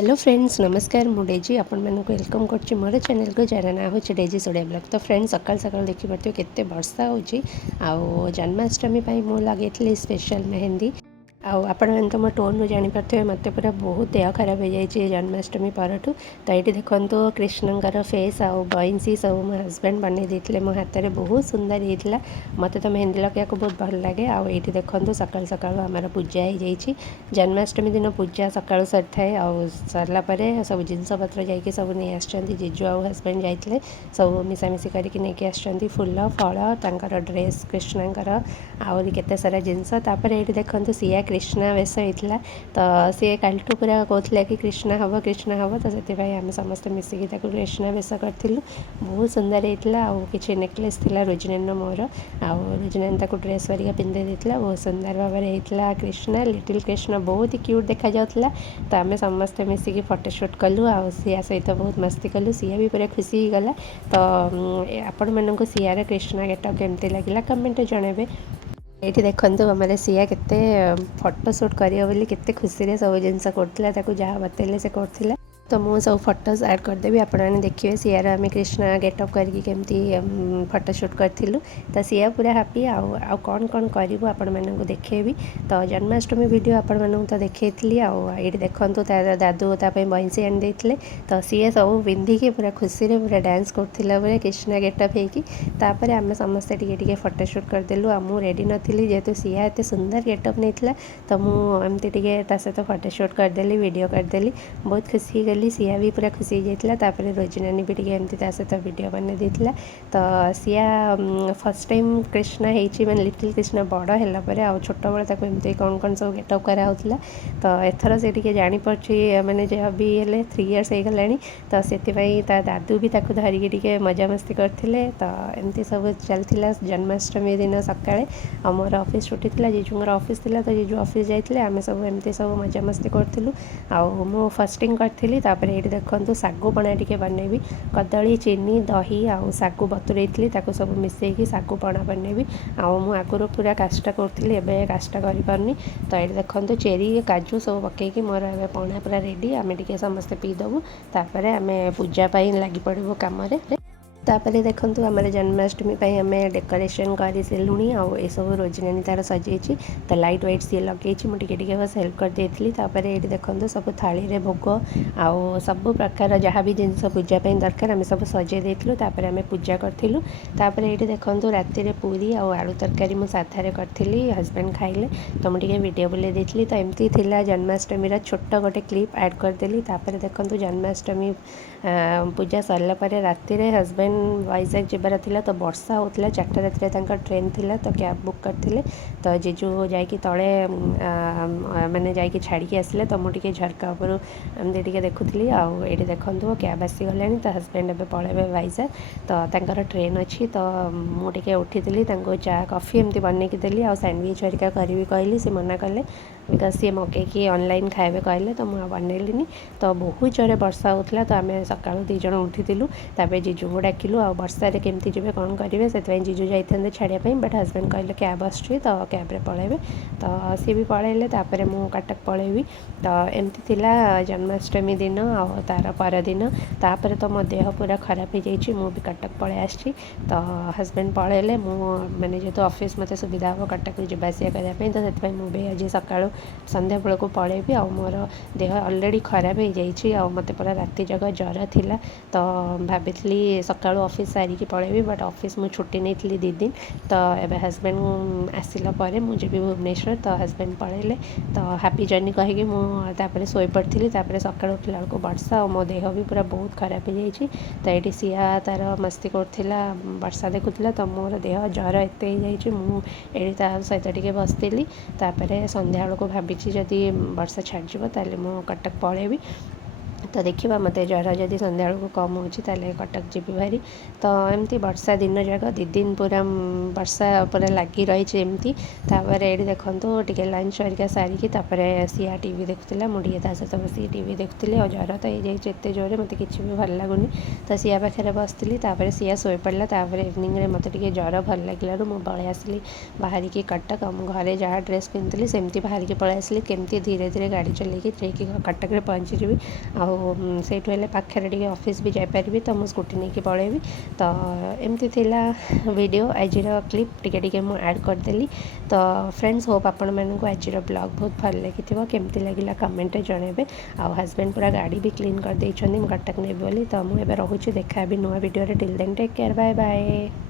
Hello friends नमस्कार मु Daisy आपण मानक वेलकम करछि मोर चैनल को जार ना हो डेजी सोडिया ब्लॉग। तो फ्रेंड्स सकाल सकाल देखिपे केते वर्षा होछि आउ जन्माष्टमी मु लगे स्पेशल मेहंदी आपण मैंने तो मो टोन जापे मत पूरा बहुत देह खराब हो जाए जन्माष्टमी परठू। तो ये देखो कृष्णकर फेस आउ बइंसी सब मो हजबैंड बनई देते मो हाथ में बहुत सुंदर होता। मत तो मेहंदी लगे बहुत भल लगे। आउ देखो सकाल सकाल आमर पूजा हो जाए जन्माष्टमी दिन पूजा सकाल सर थाए सरलापर सब जिनपतर जा सब नहीं आसुँच जीजु आउ हजबैंड जाते सब मिसामिशी करके नहीं आसुँच फुल फल तर ड्रेस कृष्णकर आहरी केते सारा जिनस। ये देखो सिया कृष्णा वेश होता। तो सी कालठू पूरा कहला कि कृष्णा हम तो से आम समस्त मिसिकी कृष्णा वेश करूँ। बहुत सुंदर होता। कि नेकलेस थी रोजनान मोर रोजनान ड्रेस वरिका पिंधे देता बहुत सुंदर भाव में होता। कृष्णा लिटिल कृष्णा बहुत ही क्यूट देखा जाता। तो आम समस्ते मिसिकी फोटोशूट कलु सिया सहित बहुत मस्ती कलु सिया भी पूरा खुशी हो गला। तो आपण मानक सियार कृष्णा गेटअप केमती लगे कमेंट जनइबे। ये देखो आम सिया केते फोटो सुट करते खुशी सब जिनस कर जहाँ बतले से कर। तो मुझे सब फोटोज ऐड करदेवी आपण मैंने देखिए सियार आम कृष्णा गेटअप करके केमती फोटोशूट करूँ। तो सिया पूरा हैप्पी आउ कौन कौन करूँ आपण मानक देखेबी। तो जन्माष्टमी वीडियो आपण मानक तो देखी ये देखो दादू ताप बइंसी आनी देते। तो सी सब पिंधिकी पूरा खुशी पूरा डांस कर कृष्णा गेटअप होपर आम समस्ते टे फोटोशूट करदेलु। मुझे रेडी नी जेहेतु सिया एत सुंदर गेटअप नहीं तो मुझे सहित फोटोशूट करदेली वीडियो करदेली बहुत खुशी गली। सिया भी पूरा खुशी हो जाता। रोजनानी भी एमती सहित वीडियो बन देता। तो सिया फर्स्ट टाइम कृष्णा मैंने लिटिल कृष्णा बड़ है आ छोट बड़े एमती कौन कौन सब गेटअप कराला। तो एथर से जापी मैंने जब भी हेल्ले 3 इयर्स हो गला। तो से दादू भी धरिकी मजामस्ती करते। तो एमती सब चलता जन्माष्टमी दिन सकाଳେ मोर ऑफिस छुट्टी थी जीजुर ऑफिस थी। तो जीजु ऑफिस जाते आम सब एमती सब मजामस्ती करूँ। आउ फास्टिंग करी ये देखो सागु पणा टी बनैबी कदली चीनी दही आउ सागु बतुरे सब मिसेकी सागु पणा बनैबी। आगुरी पूरा काष्टा करी एवं काष्टा कर। तो ये देखो चेरी काजू सब पकईकी मोर पणा पूरा रेडी आम टे समस्ते पीदेबू तापर आम पूजापाई लगी पड़ू कम। तापर देखो आम जन्माष्टमी आम डेकोरेशन कर सारूँ आउ सब रोजनानी तार सजे। तो लाइट व्हाइट सी लगे मुझे बस हेल्प कर देती। तापर ये देखो सब थाली रे भोग आउ सब प्रकार जहाँ भी जिनस पूजापाई दरकार आम सब सजे देलु। तापर आम पूजा करूँ। तापर ये देखो राति पूरी आउ आलू तरकारी मु साधारे करी हजबैंड खाइले। तो मुझे वीडियो बुले देती। तो एमती थिला जन्माष्टमी छोट गोटे क्लिप ऐड करदेली। तापर देखो जन्माष्टमी पूजा सरला राति हजबैंड वाइजाग जबार थिला। तो वर्षा होता 4टा राति ट्रेन थिला। तो कैब बुक करते। तो जीजु जाकि तले मैंने जाकि छाड़ी आसिले। तो मुझे झरका उपर एमती देखुली ये देखो कैब आसीगला। तो हजबैंड एवं पलैबे वाइजाग। तो ट्रेन अच्छी। तो मुझे उठी चा कॉफी एमती बनईकी देली आ सैंडविच हरिका करी कहली से मना कले बिकज सी मगेकी ऑनलाइन खाए कहले। तो मुझे बनैली। तो बहुत जोरे वर्षा होता। तो आम सका 2 जन उठीलु तापर जीजु को डाकिलु आ वर्षा केमती जी कौन करेंगे से जीजु जाते छाड़ापी बट हजबैंड कहले कैब आसुच्छी तो कैब्रे पलैबे। तो सी भी पलैले तापर मु कटक पलैबी। तो एमती थिला जन्माष्टमी दिन आ तार परदिन। तापर तो मो देह पूरा खराब हो जाइए मु भी कटक पलै आसी। तो हजबैंड पलैले मु मैंने जेहेतु ऑफिस मत सुविधा हम कटक जावासिया करने। तो से मुझे आज सका संध्या बेल को पलैबी आ मोर देह अलरेडी खराब हो जाइए मत पूरा राति जग ज्वर थिला। तो भाभी सका ऑफिस सारिकी पलैबी बट ऑफिस मु छुट्टी नहीं 2 दिन। तो एवं हजबैंड आसला मुझे भी भुवनेश्वर। तो हजबैंड पलैले। तो हैप्पी जर्नी कहीकि मुझे शोई पड़ी। तापर सका उठला बेलू वर्षा और मो देह भी पूरा बहुत खराब हो जाइए। तो ये सिया तार मस्ती करा वर्षा देखुला। तो मोर देह ज्वर एत मुझे सहित टे बसती। तापर संध्या बेलू भावी जदि वर्षा छाड़ीज ताल मु कटक पलैबी। तो देखा मत ज्वर जदि सन्ध्या बेलू कम हो कटक जीवी भारी तो एमती वर्षा दिन जाक 2 दिन पूरा वर्षा पूरा लगी रही एमती ये देखूँ टे लंच हरिका सारिकी सिया टीवी देखुला मुझे सहित बस टीवी देखुली और ज्वर तो हो जाए जोरे मत कि भी भल लगुनि तो सिया पाखे बसती सिया शोई पड़ा इवनिंग में मत ज्वर भल लगे मुझे पलि आसली बाहर की कटक घरे जहाँ ड्रेस पिंधि सेमती बाहर की पलि आसली केमती धीरे धीरे गाड़ी चलैकी कटक में पहुँची जी आठू हेल्ले पाखे टे ऑफिस भी जापरि तो मुझे स्कूटी नहीं पलैबी तो एमती थिला वीडियो आजर क्लिप टिके मुझे ऐड करदेली तो फ्रेंड्स होप आपण मानक आज ब्लॉग बहुत भल लगी केमती लगे कमेंट जनइबे आ हस्बैंड पूरा गाड़ी भी क्लीन कर देइछन्ती कटक नेबी बोली तो मुझे रोचे देखा भी नुआ video till then take care bye bye.